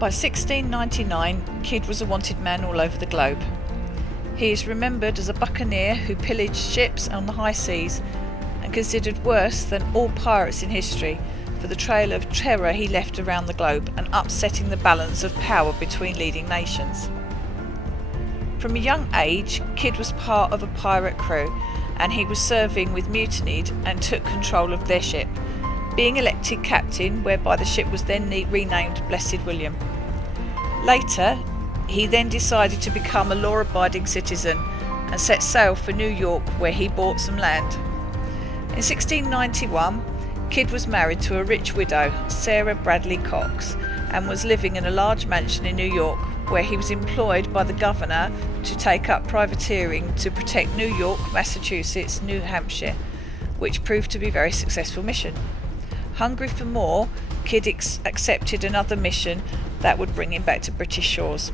By 1699, Kidd was a wanted man all over the globe. He is remembered as a buccaneer who pillaged ships on the high seas and considered worse than all pirates in history for the trail of terror he left around the globe and upsetting the balance of power between leading nations. From a young age, Kidd was part of a pirate crew, and he was serving with mutinied and took control of their ship, being elected captain, whereby the ship was then renamed Blessed William. Later, he then decided to become a law-abiding citizen and set sail for New York, where he bought some land. In 1691, Kidd was married to a rich widow, Sarah Bradley Cox, and was living in a large mansion in New York, where he was employed by the governor to take up privateering to protect New York, Massachusetts, New Hampshire, which proved to be a very successful mission. Hungry for more, Kidd accepted another mission that would bring him back to British shores.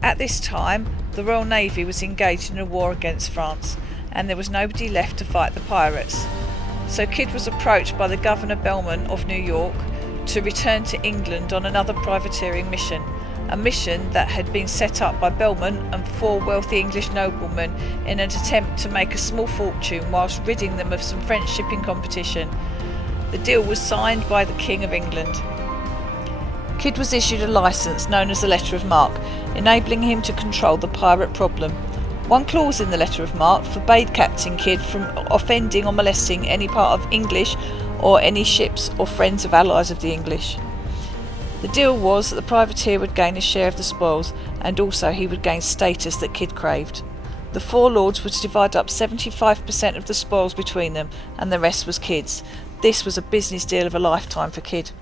At this time, the Royal Navy was engaged in a war against France, and there was nobody left to fight the pirates. So Kidd was approached by the Governor Bellman of New York to return to England on another privateering mission, a mission that had been set up by Bellman and 4 wealthy English noblemen in an attempt to make a small fortune whilst ridding them of some French shipping competition. The deal was signed by the King of England. Kidd was issued a licence known as the Letter of Marque, enabling him to control the pirate problem. One clause in the Letter of Marque forbade Captain Kidd from offending or molesting any part of English or any ships or friends of allies of the English. The deal was that the privateer would gain a share of the spoils, and also he would gain status that Kidd craved. The 4 lords were to divide up 75% of the spoils between them, and the rest was Kidd's. This was a business deal of a lifetime for Kidd.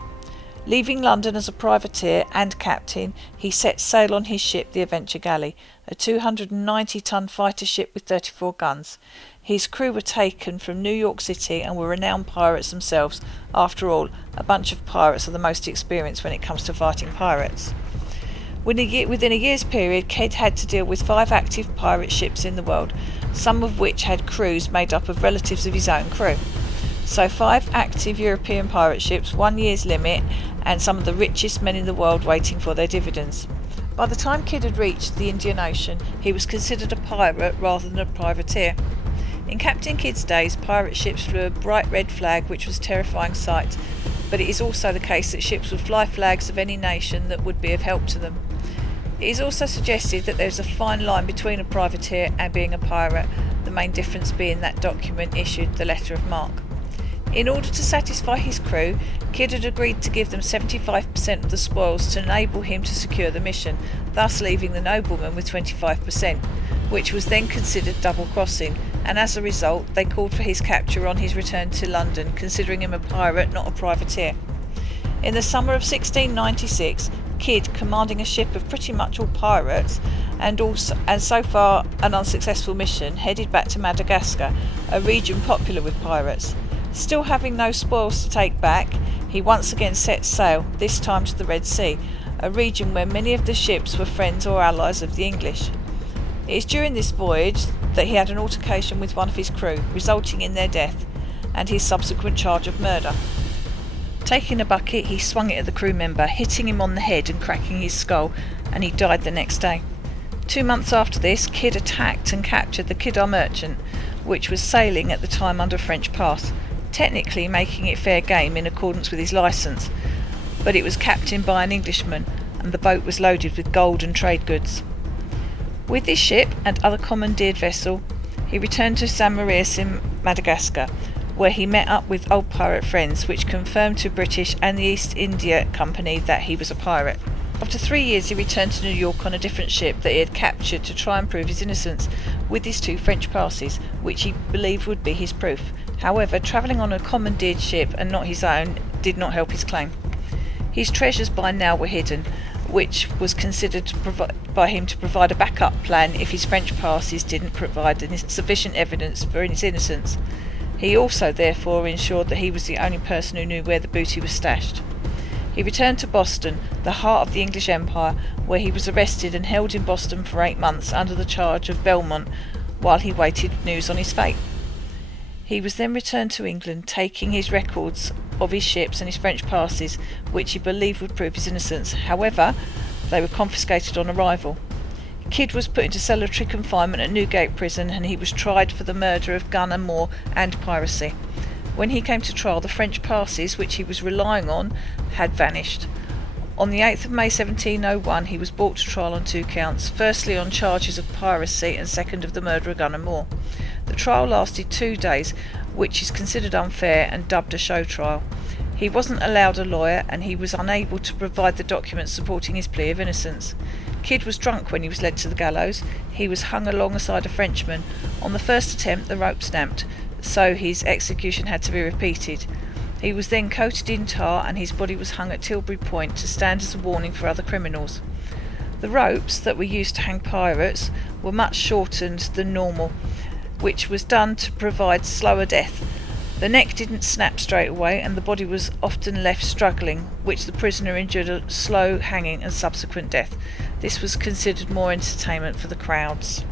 Leaving London as a privateer and captain, he set sail on his ship, the Adventure Galley, a 290-ton fighter ship with 34 guns. His crew were taken from New York City and were renowned pirates themselves. After all, a bunch of pirates are the most experienced when it comes to fighting pirates. Within a year's period, Kidd had to deal with 5 active pirate ships in the world, some of which had crews made up of relatives of his own crew. So 5 active European pirate ships, 1 year's limit, and some of the richest men in the world waiting for their dividends. By the time Kidd had reached the Indian Ocean, he was considered a pirate rather than a privateer. In Captain Kidd's days, pirate ships flew a bright red flag, which was a terrifying sight, but it is also the case that ships would fly flags of any nation that would be of help to them. It is also suggested that there is a fine line between a privateer and being a pirate, the main difference being that document issued the Letter of Marque. In order to satisfy his crew, Kidd had agreed to give them 75% of the spoils to enable him to secure the mission, thus leaving the noblemen with 25%, which was then considered double-crossing, and as a result they called for his capture on his return to London, considering him a pirate, not a privateer. In the summer of 1696, Kidd, commanding a ship of pretty much all pirates, and so far an unsuccessful mission, headed back to Madagascar, a region popular with pirates. Still having no spoils to take back, he once again set sail, this time to the Red Sea, a region where many of the ships were friends or allies of the English. It is during this voyage that he had an altercation with one of his crew, resulting in their death, and his subsequent charge of murder. Taking a bucket, he swung it at the crew member, hitting him on the head and cracking his skull, and he died the next day. 2 months after this, Kidd attacked and captured the Kiddar Merchant, which was sailing at the time under French pass, technically making it fair game in accordance with his licence, but it was captained by an Englishman, and the boat was loaded with gold and trade goods. With this ship and other commandeered vessel, he returned to St Maurice in Madagascar, where he met up with old pirate friends, which confirmed to British and the East India Company that he was a pirate. After 3 years, he returned to New York on a different ship that he had captured to try and prove his innocence, with his 2 French passes, which he believed would be his proof. However, travelling on a commandeered ship and not his own did not help his claim. His treasures by now were hidden, which was considered by him to provide a backup plan if his French passes didn't provide sufficient evidence for his innocence. He also therefore ensured that he was the only person who knew where the booty was stashed. He returned to Boston, the heart of the English Empire, where he was arrested and held in Boston for 8 months under the charge of Belmont while he waited news on his fate. He was then returned to England, taking his records of his ships and his French passes, which he believed would prove his innocence. However, they were confiscated on arrival. Kidd was put into solitary confinement at Newgate Prison, and he was tried for the murder of Gunner Moore and piracy. When he came to trial, the French passes, which he was relying on, had vanished. On the 8th of May 1701, he was brought to trial on 2 counts, firstly on charges of piracy and second of the murder of Gunner Moore. The trial lasted 2 days, which is considered unfair and dubbed a show trial. He wasn't allowed a lawyer, and he was unable to provide the documents supporting his plea of innocence. Kidd was drunk when he was led to the gallows. He was hung alongside a Frenchman. On the first attempt, the rope snapped, so his execution had to be repeated. He was then coated in tar, and his body was hung at Tilbury Point to stand as a warning for other criminals. The ropes that were used to hang pirates were much shortened than normal, which was done to provide slower death. The neck didn't snap straight away, and the body was often left struggling, which the prisoner endured a slow hanging and subsequent death. This was considered more entertainment for the crowds.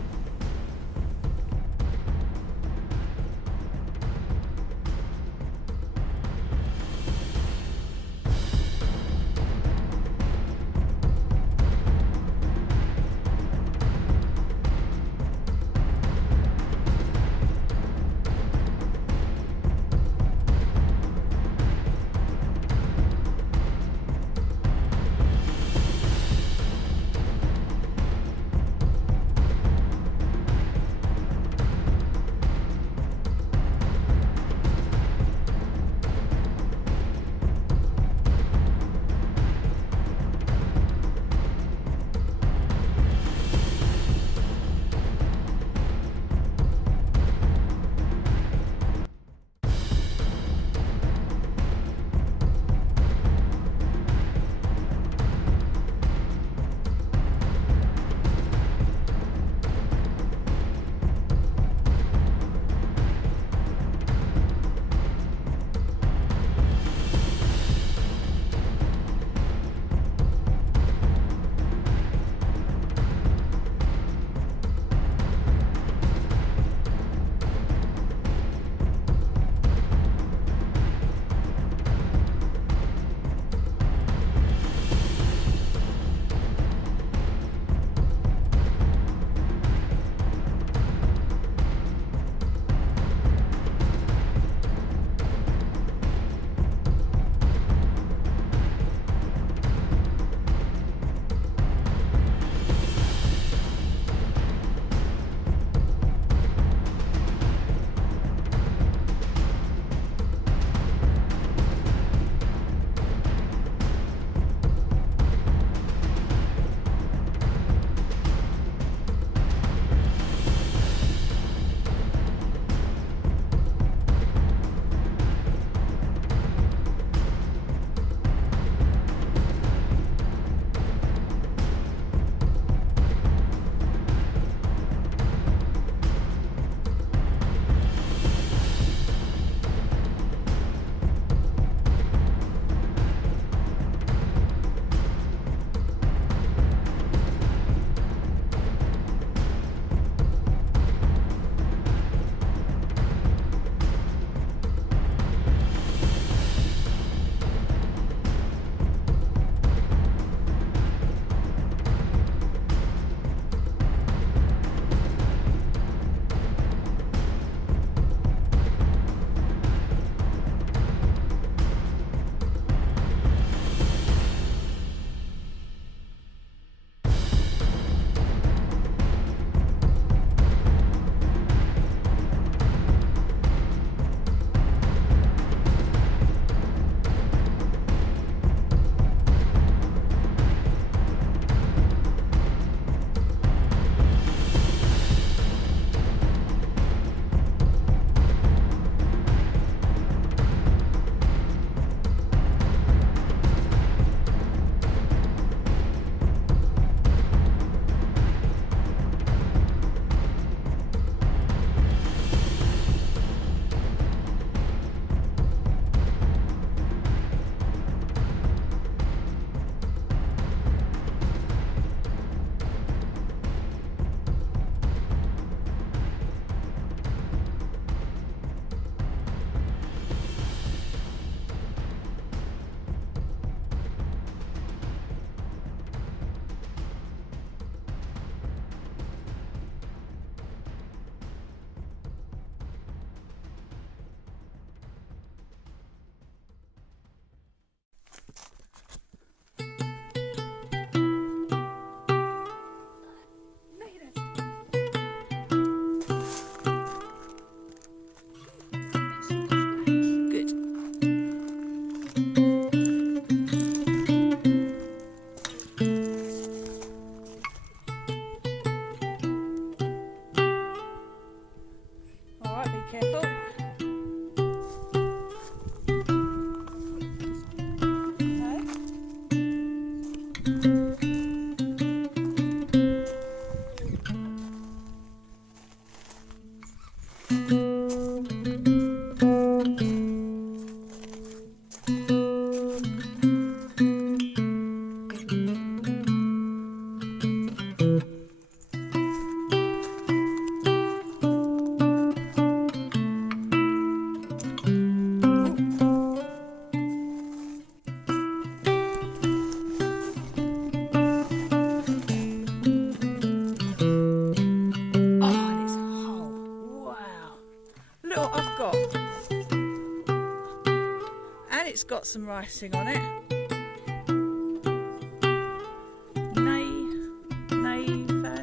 And it's got some writing on it.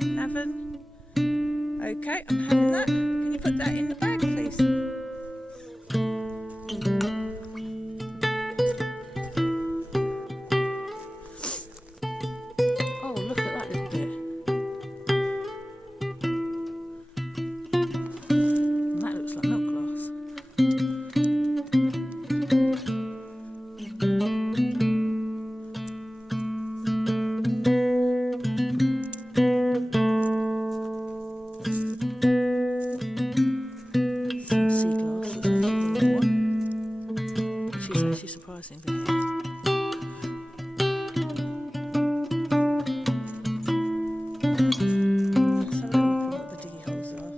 Navan. Okay, I'm having that. Can you put that in the bag, please? Oh, look at that little bit. And that looks like milk glass. Surprising to hear. Let's have a look at what the diggy holes are.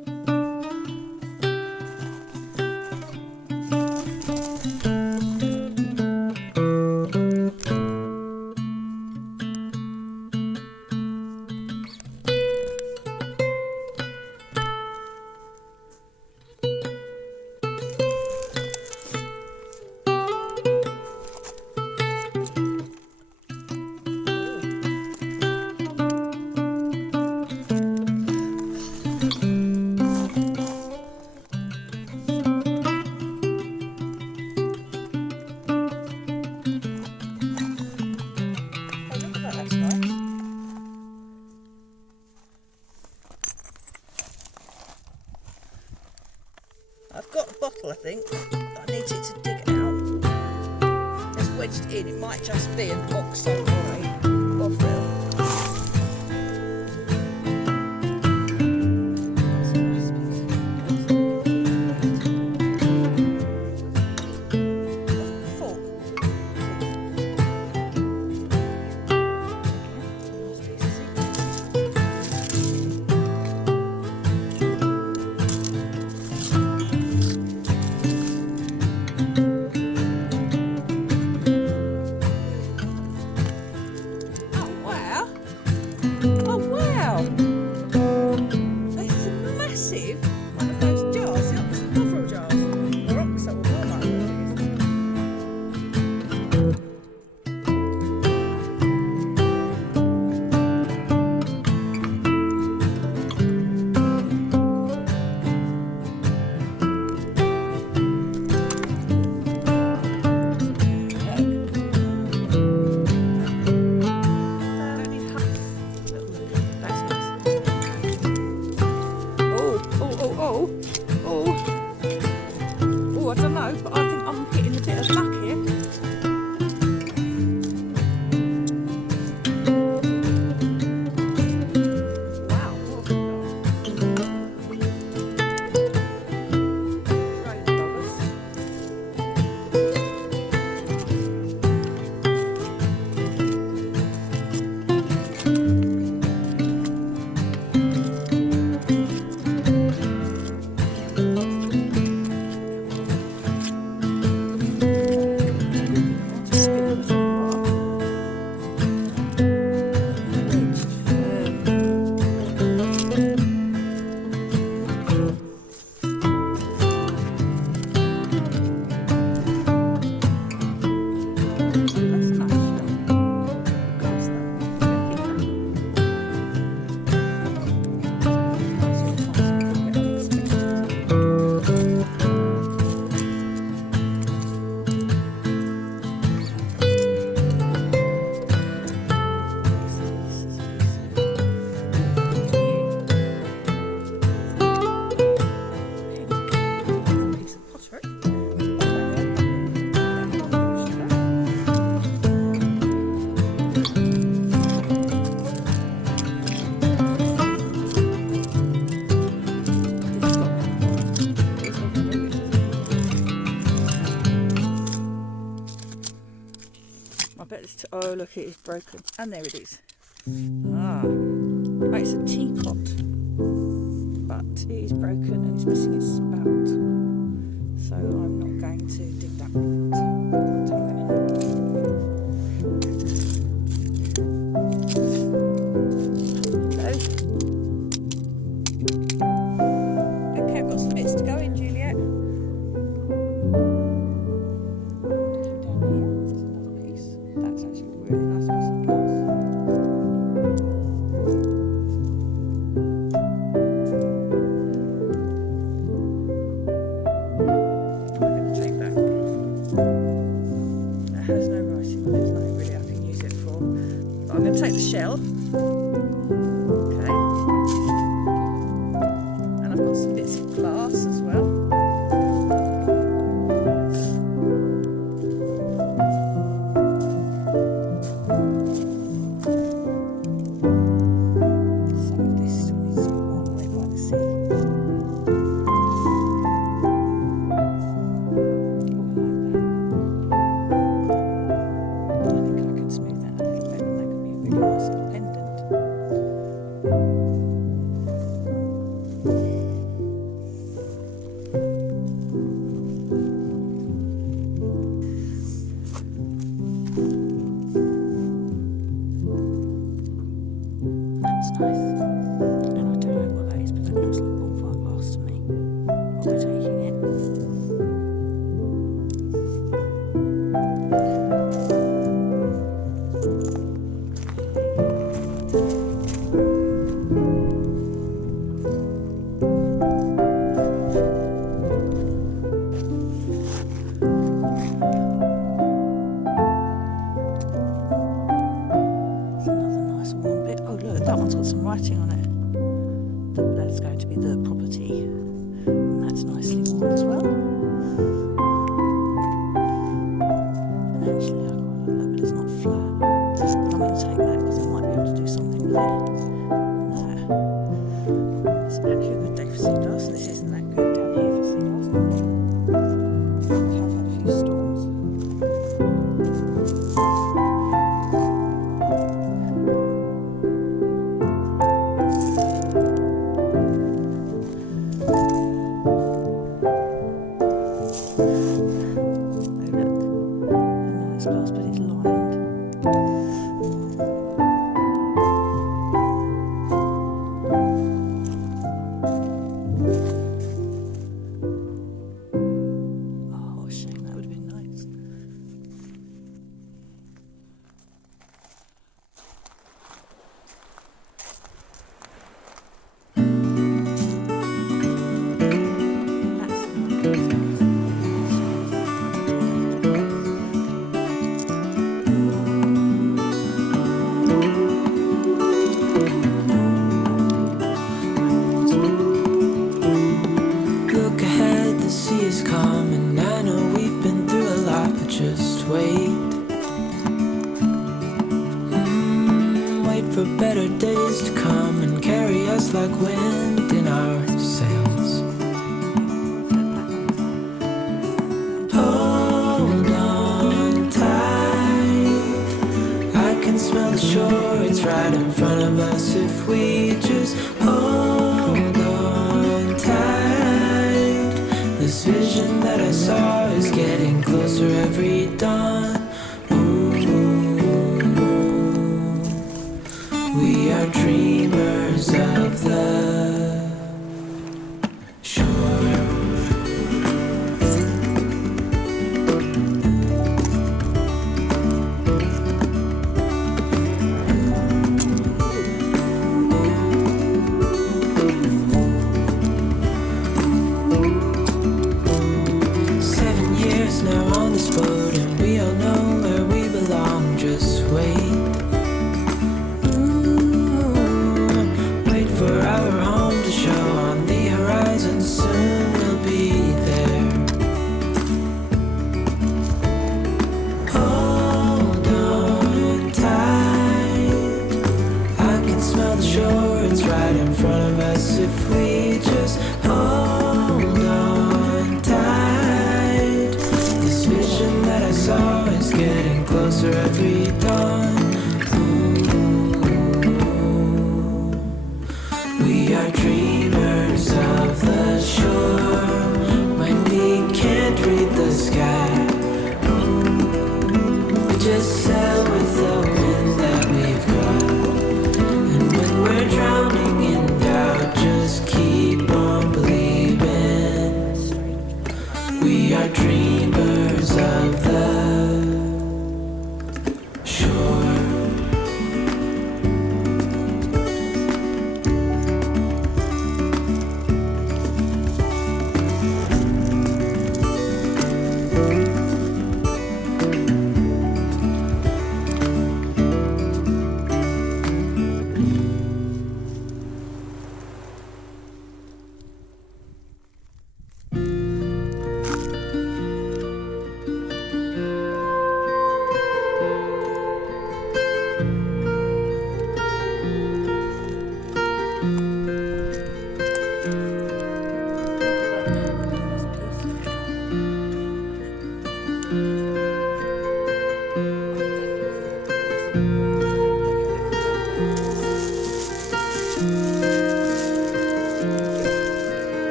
I've got a bottle, I think. I need it to dig it out. It's wedged in. It might just be an oxide bottle. Oh look, it is broken. And there it is. Ah, it's a teapot, but it is broken and it's missing its spout. So I'm not going to dig that one out. Okay, I've got some bits to go in, Juliet. Down here, there's another piece. That's actually a really nice piece of glass. I'm going to take that. That has no writing on it, there's nothing really I can use it for. But I'm going to take the shell. Some bits of glass as well. Some of this still needs to be worn away by the sea. Oh, I like that. I think I can smooth that a little bit and that can be a really nice little pendant. Nice. And I don't know what that is, but that looks like bonfire glass to me. We're taking it. That one's got some writing on it. That's going to be the property, and that's nicely worn as well. And actually, I quite like that, but it's not flat. I'm going to take that because I might be able to do something with it. There. It's actually a good day for sea glass. This isn't that good down here for sea glass. We have had a few storms. Glass, but it's lined. Oh, what a shame, that would have been nice. Coming, I know we've been through a lot, but just wait. Wait for better days to come and carry us like wind in our sails. Hold on tight, I can smell the shore, it's right in front of us if we just hold on tight. This vision that I saw is getting closer every dawn. Ooh, we are dreamers of the shore. 7 years now on this boat, and we all know where we belong. Just wait. Wait for our home to show on the horizon. Soon we'll be there. Hold on tight, I can smell the shore, it's right in front of us if we just hold on tight. This vision that I saw is getting closer every dawn.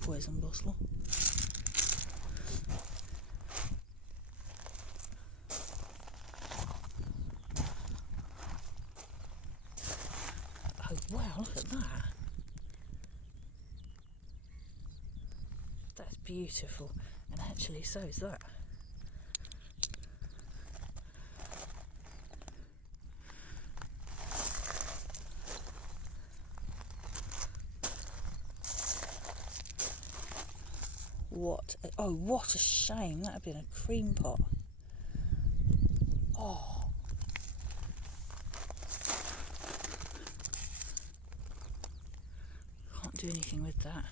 Poison bottle. Oh wow, look at that. That's beautiful, and actually so is that. What a shame, that had been a cream pot. Oh. Can't do anything with that.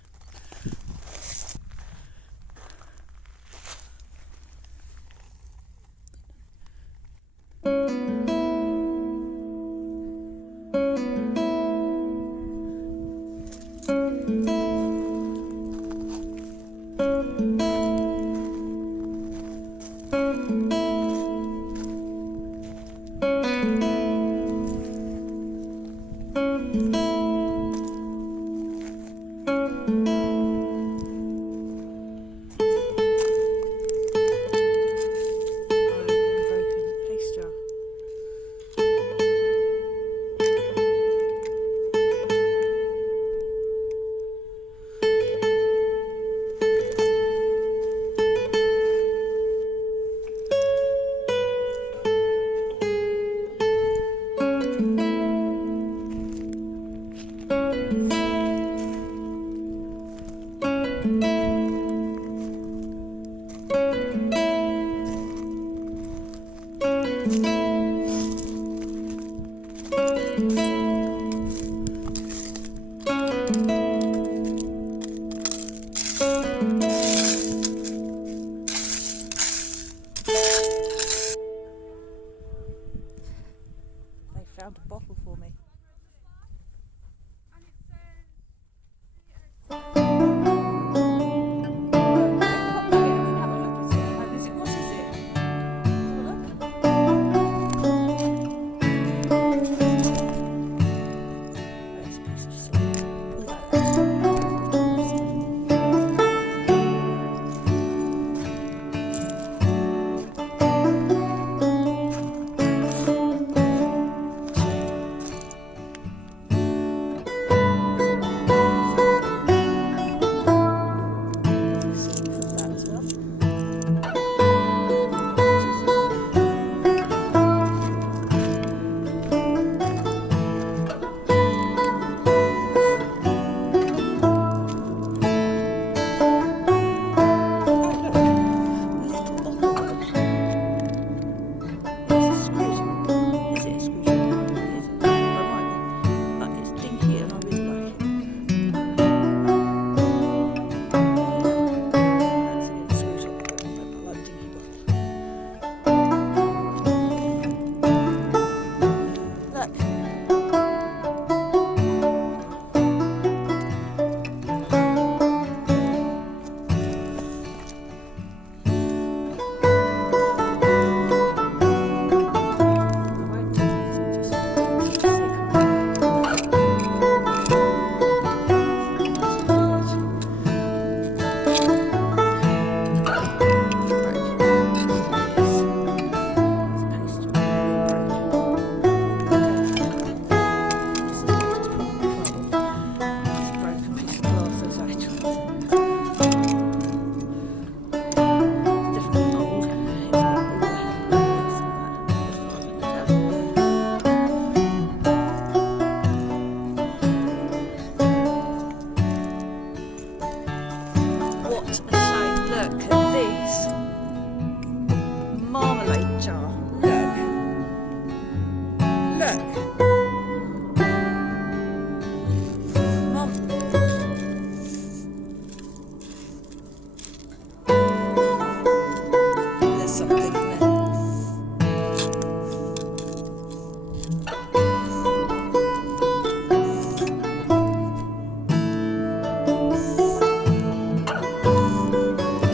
something in there.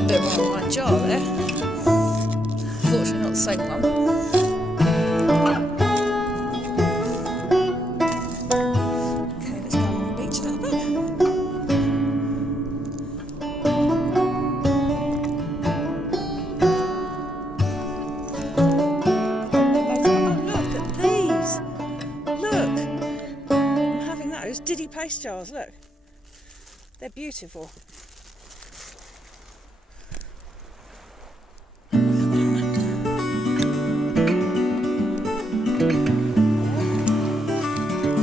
Bit of my jar there. Fortunately not the same one. Okay, let's go along the beach a little bit. Look at these. Look. I'm having those Diddy paste jars, look. They're beautiful.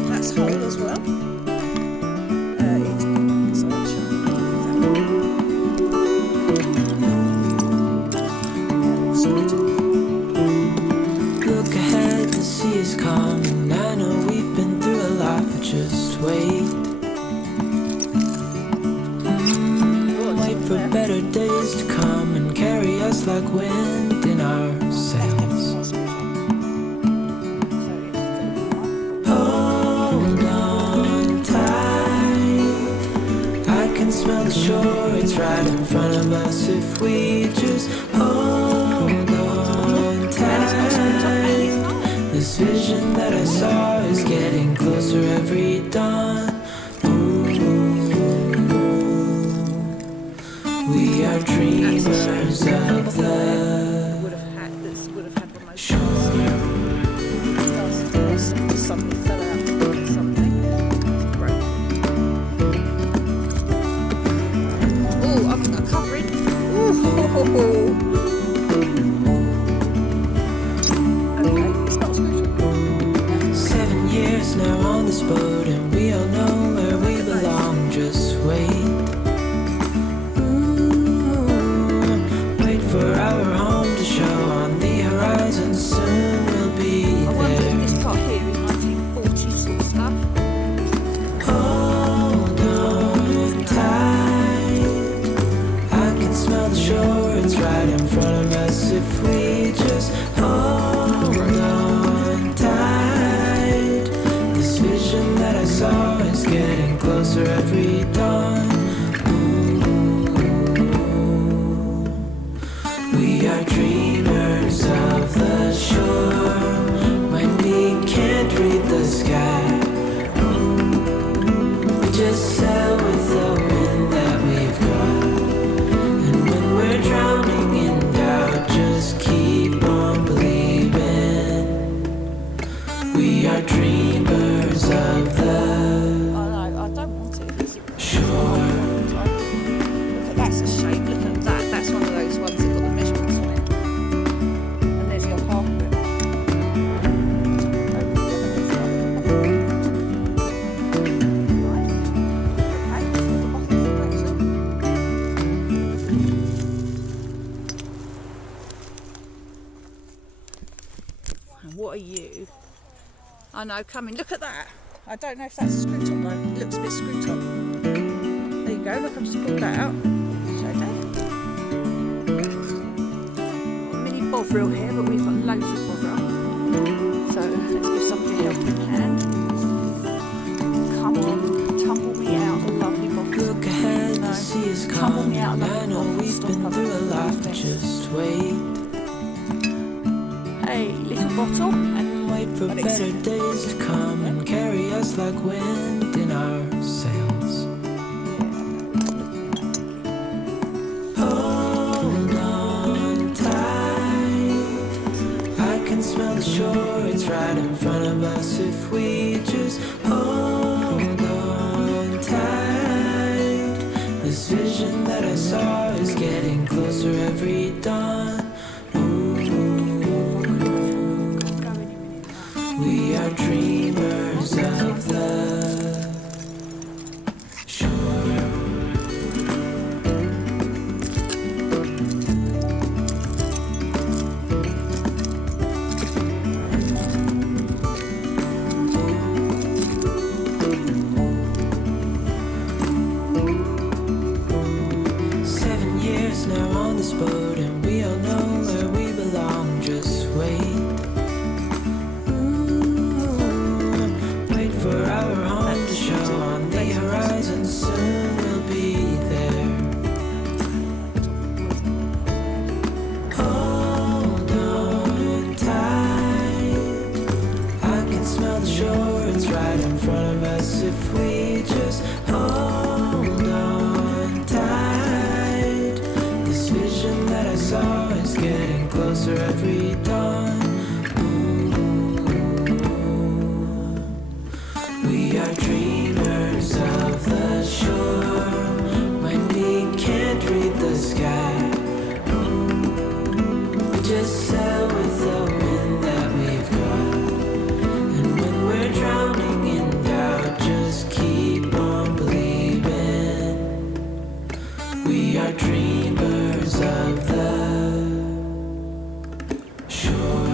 That's whole as well. Look ahead, the sea is calm, and I know we've been through a lot, but just wait. Wait for better days to come and carry us like wind in our sails. Hold on tight, I can smell the shore, it's right in front of us if we just hold on tight. This vision that I saw is getting closer every dawn. We are dreamers of the shore. Something fell out or something. Oh, I've got a covering. Ooh. Okay, it's not screwed. 7 years now on this boat, and we all know where we belong. Just wait. Wait for our home to show on the horizon. Soon we'll be I wonder if there. this part here is 1940s sort of stuff. Hold on tight, I can smell the shore, it's right in front of us if we just hold on tight. This vision that I saw is getting closer every dawn. We are dreamers of the shore when we can't read the sky. We just sail with the wind that we've got. And when we're drowning in doubt, just keep on believing. We are dreamers of the I don't want to. shore. Look at that's a shape. Look at that. That's one of those ones that got the measurements on it. And there's your half of it. Right. Okay. The bottom's direction. And what are you? I know, come in. Look at that. I don't know if that's a screw top though. It looks a bit screw top. There you go. Look, I've just pulled that out. Show Dad. Mini bovril here, but we've got loads of bovril. So let's give somebody a helping hand. Come on, tumble me out a lovely bovril. Look ahead, the sea is Tumble calm, me out and a I lovely know bovril. we've Stop, been I've through a got lot, but this. just wait. Hey, little bottle. And Wait for Alex. better days to come and carry us like wind in our sails. Hold on tight, I can smell the shore, it's right in front of us if we just hold on tight. This vision that I saw is getting closer every dawn. We are dreamers of the shore. 7 years now on this boat, and we all closer every dawn. We are dreamers of the shore when we can't read the sky. We just sail with the wind that we've got. And when we're drowning in doubt, just keep on believing. We are dreamers of the shore.